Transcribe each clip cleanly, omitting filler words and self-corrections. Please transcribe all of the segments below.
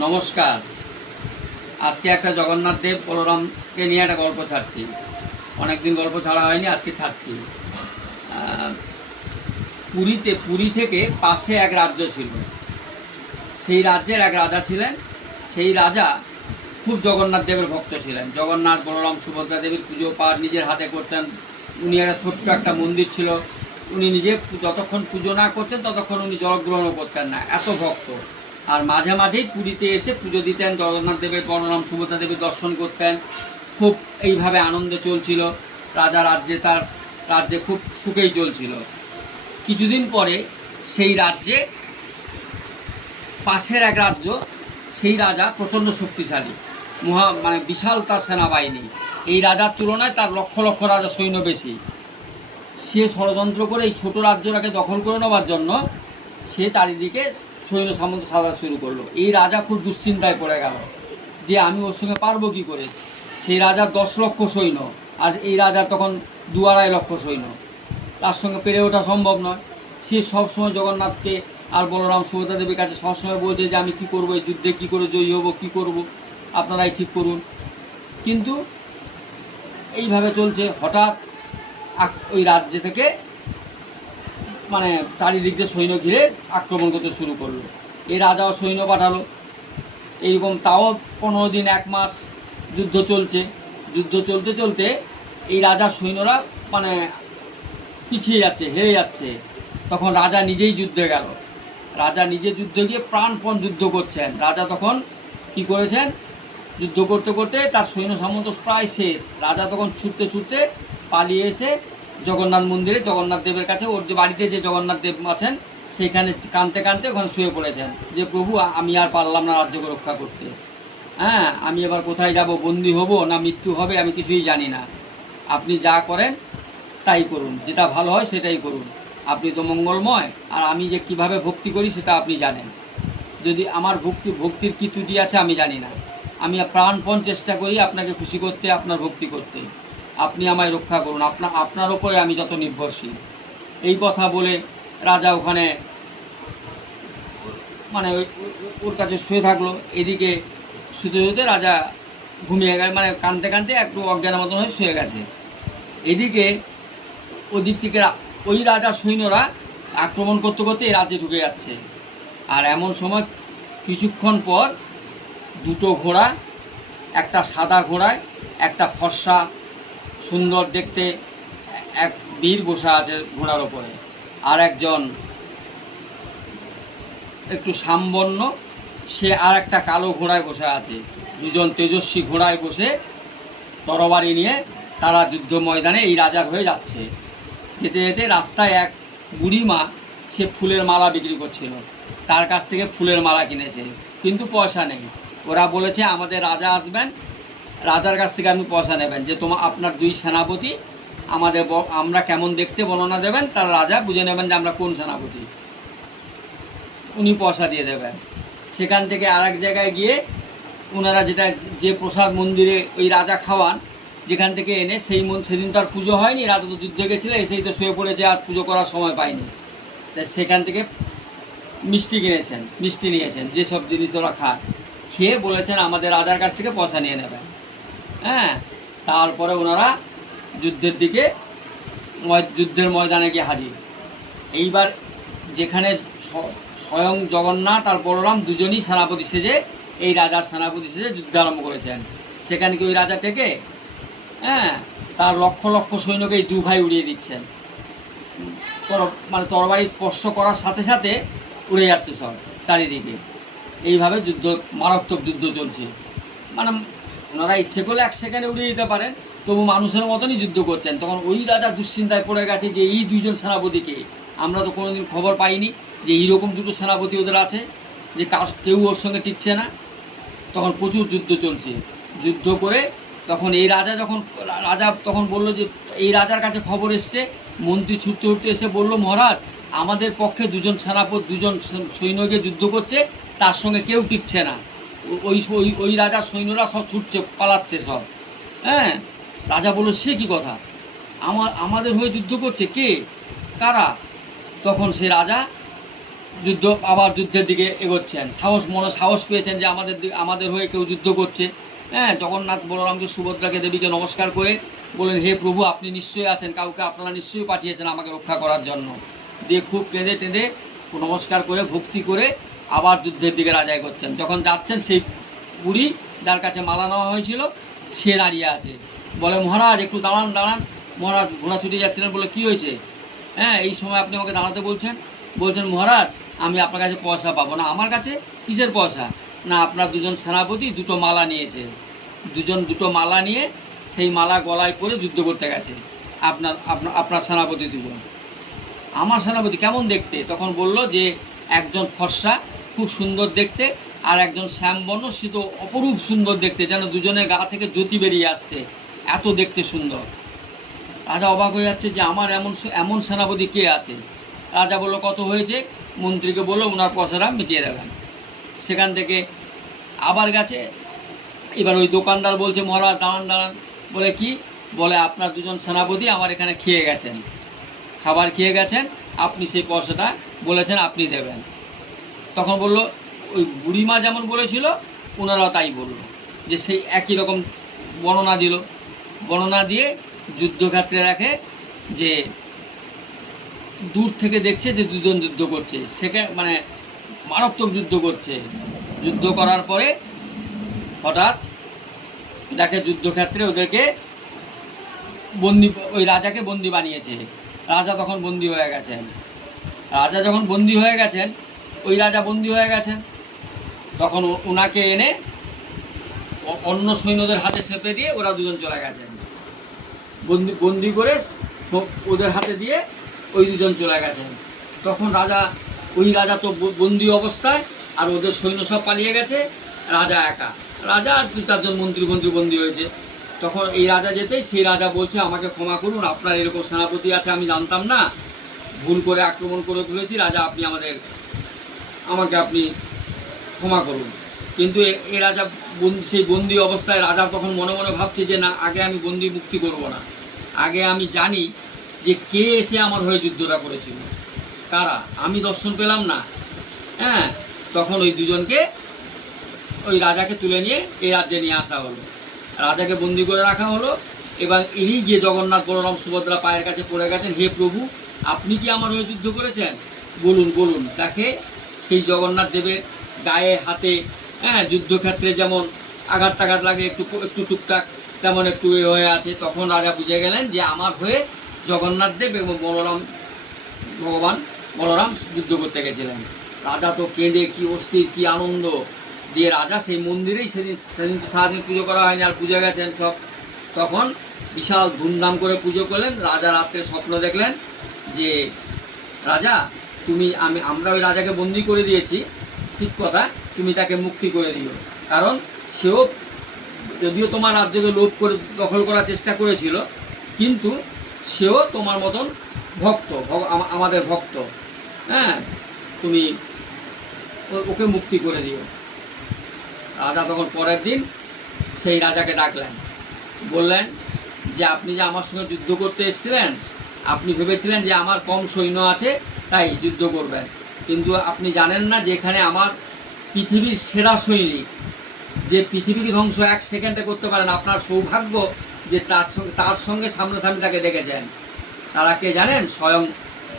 নমস্কার। আজকে একটা জগন্নাথ দেব বলরামকে নিয়ে একটা গল্প ছাড়ছি। অনেকদিন গল্প ছাড়া হয়নি, আজকে ছাড়ছি। পুরী থেকে পাশে এক রাজ্য ছিল। সেই রাজ্যের এক রাজা ছিলেন। সেই রাজা খুব জগন্নাথ দেবের ভক্ত ছিলেন। জগন্নাথ, বলরাম, সুভদ্রা দেবীর পুজো পাঠ নিজের হাতে করতেন। উনি একটা ছোট্ট একটা মন্দির ছিল, উনি নিজে যতক্ষণ পুজো না করতেন ততক্ষণ উনি জলগ্রহণও করতেন না, এত ভক্ত। আর মাঝে মাঝেই পুরীতে এসে পুজো দিতেন, জগন্নাথ দেবের, বলরাম, সুভদ্রা দেবীর দর্শন করতেন। খুব এইভাবে আনন্দ চলছিল। তার রাজ্যে খুব সুখেই চলছিল। কিছুদিন পরে সেই রাজ্যে পাশের এক রাজ্য, সেই রাজা প্রচণ্ড শক্তিশালী, বিশাল তার সেনাবাহিনী। এই রাজার তুলনায় তার লক্ষ লক্ষ রাজা সৈন্য বেশি। সে ষড়যন্ত্র করে এই ছোটো রাজ্যটাকে দখল করে নেওয়ার জন্য সে চারিদিকে সৈন্য সামন্ত সাজা শুরু করলো। এই রাজা খুব দুশ্চিন্তায় পড়ে গেল যে আমি ওর সঙ্গে পারবো কী করে। সেই রাজার 10 লক্ষ সৈন্য, আর এই রাজার তখন 2-2.5 লক্ষ সৈন্য। তার সঙ্গে পেরে ওঠা সম্ভব নয়। সে সবসময় জগন্নাথকে আর বলরাম, সুভদ্রা দেবীর কাছে সবসময় বলছে যে আমি কী করবো, এই যুদ্ধে কী করে জয়ী হবো, কী করব, আপনারাই ঠিক করুন। কিন্তু এইভাবে চলছে। হঠাৎ ওই রাজ্য থেকে চারিদিক দিয়ে সৈন্য ঘিরে আক্রমণ করতে শুরু করলো। এই রাজাও সৈন্য পাঠালো। এইরকম তাও 15 দিন, 1 মাস যুদ্ধ চলছে। যুদ্ধ চলতে চলতে এই রাজার সৈন্যরা পিছিয়ে যাচ্ছে, হেরে যাচ্ছে। তখন রাজা নিজেই যুদ্ধে গেল। রাজা নিজে যুদ্ধে গিয়ে প্রাণপণ যুদ্ধ করছেন। রাজা তখন কি করেছেন, যুদ্ধ করতে করতে তার সৈন্য সামন্ত প্রায় শেষ। রাজা তখন ছুটতে ছুটতে পালিয়ে এসে জগন্নাথ মন্দিরে, জগন্নাথ দেবের কাছে, ওর যে বাড়িতে যে জগন্নাথ দেব আছেন সেইখানে কাঁদতে কাঁদতে ওখানে শুয়ে পড়েছেন যে প্রভু, আমি আর পারলাম না রাজ্যকে রক্ষা করতে। আমি এবার কোথায় যাব, বন্দি হব না মৃত্যু হবে, আমি কিছুই জানি না। আপনি যা করেন তাই করুন, যেটা ভালো হয় সেটাই করুন। আপনি তো মঙ্গলময়, আর আমি যে কিভাবে ভক্তি করি সেটা আপনি জানেন। যদি আমার ভক্তির কী ত্রুটি আছে আমি জানি না। আমি প্রাণপণ চেষ্টা করি আপনাকে খুশি করতে, আপনার ভক্তি করতে। আপনি আমায় রক্ষা করুন, আপনার ওপরে আমি যত নির্ভরশীল। এই কথা বলে রাজা ওখানে ওর কাছে শুয়ে থাকলো। এদিকে শুতে শুতে রাজা ঘুমিয়ে গেছে, কাঁদতে কাঁদতে একটু অজ্ঞানের মতন হয়ে শুয়ে গেছে। এদিকে ওদিক থেকে ওই রাজার সৈন্যরা আক্রমণ করতে করতে এই রাজ্যে ঢুকে যাচ্ছে। আর এমন সময় কিছুক্ষণ পর 2টো ঘোড়া, একটা সাদা ঘোড়ায় একটা ফর্সা সুন্দর দেখতে এক বীর বসে আছে ঘোড়ার ওপরে, আর একজন একটু সামবর্ণ, সে আর একটা কালো ঘোড়ায় বসে আছে। দুজন তেজস্বী ঘোড়ায় বসে তরবারি নিয়ে তারা যুদ্ধ ময়দানে এই রাজার হয়ে যাচ্ছে। যেতে যেতে রাস্তায় এক বুড়িমা, সে ফুলের মালা বিক্রি করছিল, তার কাছ থেকে ফুলের মালা কিনেছে, কিন্তু পয়সা নেই। ওরা বলেছে আমাদের রাজা আসবেন, রাজার কাছ থেকে আপনি পয়সা নেবেন, যে আপনার 2 সেনাপতি আমরা কেমন দেখতে বর্ণনা দেবেন, তার রাজা বুঝে নেবেন যে আমরা কোন সেনাপতি, উনি পয়সা দিয়ে দেবেন। সেখান থেকে আরেক জায়গায় গিয়ে ওনারা যে প্রসাদ মন্দিরে ওই রাজা খাওয়ান, যেখান থেকে এনে সেদিন তো আর পুজো হয়নি, রাজা তো যুদ্ধে গেছিলো, এসেই তো শুয়ে পড়েছে, আর পুজো করার সময় পায়নি। তাই সেখান থেকে মিষ্টি নিয়েছেন, যেসব জিনিস ওরা খায়, খেয়ে বলেছেন আমাদের রাজার কাছ থেকে পয়সা নিয়ে নেবেন। তারপরে ওনারা যুদ্ধের ময়দানে গিয়ে হাজির। এইবার যেখানে স্বয়ং জগন্নাথ আর বলরাম দুজনই সেনাপতি সেজে, এই রাজার সেনাপতি সেজে যুদ্ধ আরম্ভ করেছেন, সেখানে কি ওই রাজা থেকে তার লক্ষ লক্ষ সৈন্যকে এই 2 ভাই উড়িয়ে দিচ্ছেন। তরবারি স্পর্শ করার সাথে সাথে উড়ে যাচ্ছে সব চারিদিকে। এইভাবে মারাত্মক যুদ্ধ চলছে। ওনারা ইচ্ছে করলে 1 সেকেন্ডে উড়িয়ে দিতে পারেন, তবু মানুষের মতনই যুদ্ধ করছেন। তখন ওই রাজা দুশ্চিন্তায় পড়ে গেছে যে এই 2জন সেনাপতিকে আমরা তো কোনোদিন খবর পাইনি যে এইরকম 2টো সেনাপতি ওদের আছে, যে কেউ ওর সঙ্গে টিকছে না। তখন প্রচুর যুদ্ধ চলছে। যুদ্ধ করে তখন এই রাজা তখন বলল যে এই রাজার কাছে খবর এসছে, মন্ত্রী ছুটতে ছুটতে এসে বলল, মহারাজ আমাদের পক্ষে 2জন সেনাপতি, 2জন সৈন্যকে যুদ্ধ করছে, তার সঙ্গে কেউ টিকছে না। ওই রাজার সৈন্যরা সব ছুটছে, পালাচ্ছে সব। রাজা বলল, সে কি কথা, আমাদের হয়ে যুদ্ধ করছে কে, কারা? তখন সে রাজা আবার যুদ্ধের দিকে এগোচ্ছেন, সাহস পেয়েছেন যে আমাদের হয়ে কেউ যুদ্ধ করছে। হ্যাঁ, জগন্নাথ বলরামকে সুভদ্রাকে দেবীকে নমস্কার করে বলেন, হে প্রভু, আপনি নিশ্চয়ই আছেন, কাউকে আপনারা নিশ্চয়ই পাঠিয়েছেন আমাকে রক্ষা করার জন্য। দিয়ে খুব কেঁদে টেঁদে নমস্কার করে ভক্তি করে আবার যুদ্ধের দিকে রাজা এগোচ্ছেন। যখন যাচ্ছেন, সেই বুড়ি যার কাছে মালা নেওয়া হয়েছিল সে দাঁড়িয়ে আছে। বলে, মহারাজ একটু দাঁড়ান দাঁড়ান। মহারাজ ঘোড়া ছুটে যাচ্ছিলেন, বলে, কী হয়েছে? হ্যাঁ, এই সময় আপনি আমাকে দাঁড়াতে বলছেন? বলছেন, মহারাজ আমি আপনার কাছে পয়সা পাবো না। আমার কাছে কিসের পয়সা? না, আপনার দুজন সেনাপতি দুটো মালা নিয়েছে, দুটো মালা নিয়ে সেই মালা গলায় পরে যুদ্ধ করতে গেছে। আপনার সেনাপতি দুজন। আমার সেনাপতি কেমন দেখতে? তখন বলল যে একজন ফর্সা খুব সুন্দর দেখতে, আর একজন শ্যামবর্ণ, সে তো অপরূপ সুন্দর দেখতে, যেন দুজনের গা থেকে জ্যোতি বেরিয়ে আসছে, এত দেখতে সুন্দর। রাজা অবাক হয়ে যাচ্ছে যে আমার এমন সেনাপতি কে আছে। রাজা বলল, কত হয়েছে? মন্ত্রীকে বললো ওনার পয়সাটা মিটিয়ে দেবেন। সেখান থেকে আবার গেছে। এবার ওই দোকানদার বলছে, মহারাজ দাঁড়ান দাঁড়ান। বলে, কি? বলে, আপনার দুজন সেনাপতি আমার এখানে খেয়ে গেছেন, খাবার খেয়ে গেছেন, আপনি সেই পয়সাটা বলেছেন আপনি দেবেন। তখন বলল, ওই বুড়িমা যেমন বলেছিল ওনারাও তাই বলল, যে সেই একই রকম বর্ণনা দিয়ে যুদ্ধক্ষেত্রে রাখে যে দূর থেকে দেখছে যে দুজন যুদ্ধ করছে, সেখানে মানে মারাত্মক যুদ্ধ করছে। যুদ্ধ করার পরে হঠাৎ দেখে যুদ্ধক্ষেত্রে ওদেরকে ওই রাজাকে বন্দি বানিয়েছে। রাজা তখন বন্দি হয়ে গেছেন। ওই রাজা বন্দি হয়ে গেছেন, তখন ওনাকে এনে অন্য সৈন্যদের হাতে চেপে দিয়ে ওরা দুজন চলে গেছেন। বন্দি করে ওদের হাতে দিয়ে ওই দুজন চলে গেছেন। তখন ওই রাজা তো বন্দি অবস্থায়, আর ওদের সৈন্য সব পালিয়ে গেছে, রাজা একা। রাজা আর 2-4 জন মন্ত্রী বন্দি হয়েছে। তখন এই রাজা যেতেই সেই রাজা বলছে, আমাকে ক্ষমা করুন, আপনার এরকম সেনাপতি আছে আমি জানতাম না, ভুল করে আক্রমণ করে তুলেছি, রাজা আপনি ক্ষমা করুন। কিন্তু এ রাজা সেই বন্দি অবস্থায় রাজা তখন মনে মনে ভাবছে যে না, আগে আমি বন্দি মুক্তি করব না, আগে আমি জানি যে কে এসে আমার হয়ে যুদ্ধটা করেছিল, কারা, আমি দর্শন পেলাম না। হ্যাঁ, তখন ওই দুজনকে ওই রাজাকে তুলে নিয়ে এই রাজ্যে নিয়ে আসা হলো, রাজাকে বন্দি করে রাখা হলো। এবার ইনি যে জগন্নাথ বলরাম সুভদ্রা পায়ের কাছে পড়ে গেছেন, হে প্রভু, আপনি কি আমার হয়ে যুদ্ধ করেছেন? বলুন। তাকে সেই জগন্নাথ দেবের গায়ে হাতে, হ্যাঁ, যুদ্ধক্ষেত্রে যেমন আঘাত টাঘাত লাগে একটু টুকটাক, তেমন একটু হয়ে আছে। তখন রাজা বুঝে গেলেন যে আমার হয়ে জগন্নাথ দেব এবং ভগবান বলরাম যুদ্ধ করতে গেছিলেন। রাজা তো কেঁদে কি অস্থির, কি আনন্দ দিয়ে রাজা সেই মন্দিরেই সেদিন তো সারাদিন পুজো করা হয়নি, আর পুজো গেছেন সব। তখন বিশাল ধুমধাম করে পুজো করলেন। রাজা রাত্রে স্বপ্ন দেখলেন যে রাজা, আমরা ওই রাজাকে বন্দি করে দিয়েছি, ঠিক কথা, তুমি তাকে মুক্তি করে দিও, কারণ সেও যদিও তোমার রাজ্যকে লোভ করে দখল করার চেষ্টা করেছিল, কিন্তু সেও তোমার মতন ভক্ত, আমাদের ভক্ত। হ্যাঁ, তুমি ওকে মুক্তি করে দিও। রাজা তখন পরের দিন সেই রাজাকে ডাকলেন, বললেন যে আপনি যে আমার সঙ্গে যুদ্ধ করতে এসেছিলেন, আপনি ভেবেছিলেন যে আমার কম সৈন্য আছে তাই যুদ্ধ করবেন, কিন্তু আপনি জানেন না যে এখানে আমার পৃথিবীর সেরা সৈনিক, যে পৃথিবীকে ধ্বংস 1 সেকেন্ডে করতে পারেন। আপনার সৌভাগ্য যে তার সঙ্গে সামনাসামনি তাকে দেখেছেন। তারা কে জানেন? স্বয়ং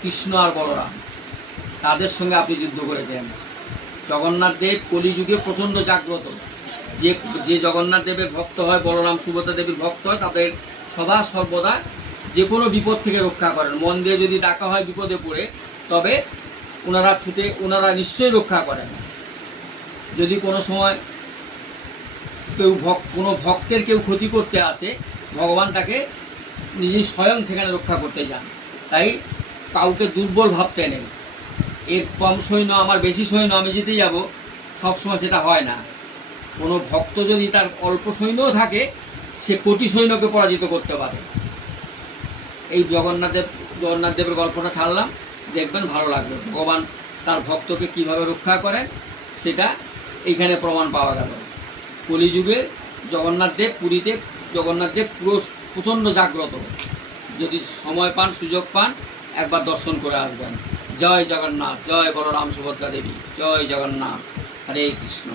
কৃষ্ণ আর বলরাম, তাদের সঙ্গে আপনি যুদ্ধ করেছেন। জগন্নাথ দেব কলিযুগে প্রচণ্ড জাগ্রত। যে জগন্নাথ দেবের ভক্ত হয়, বলরাম সুভদ্রা দেবীর ভক্ত হয়, তাদের সদা সর্বদা যে কোনো বিপদ থেকে রক্ষা করেন। মন দিয়ে যদি ডাকা হয় বিপদে পড়ে, তবে ওনারা নিশ্চয়ই রক্ষা করেন। যদি কোনো সময় কোনো ভক্তের কেউ ক্ষতি করতে আসে, ভগবান তাকে নিজে স্বয়ং সেখানে রক্ষা করতে যান। তাই কাউকে দুর্বল ভাবতে নেই। এর কম সৈন্য, আমার বেশি সৈন্য, আমি জিতে যাব, সবসময় সেটা হয় না। কোনো ভক্ত যদি তার অল্প সৈন্যও থাকে, সে কোটি সৈন্যকে পরাজিত করতে পারে। এই জগন্নাথ দেবের গল্পটা ছাড়লাম, দেখবেন ভালো লাগবে। ভগবান তার ভক্তকে কিভাবে রক্ষা করেন সেটা এইখানে প্রমাণ পাওয়া গেল। কলিযুগে পুরীতে জগন্নাথ দেব প্রচণ্ড জাগ্রত। যদি সময় পান, সুযোগ পান, একবার দর্শন করে আসবেন। জয় জগন্নাথ, জয় বলরাম সুভদ্রা দেবী, জয় জগন্নাথ, হরে কৃষ্ণ।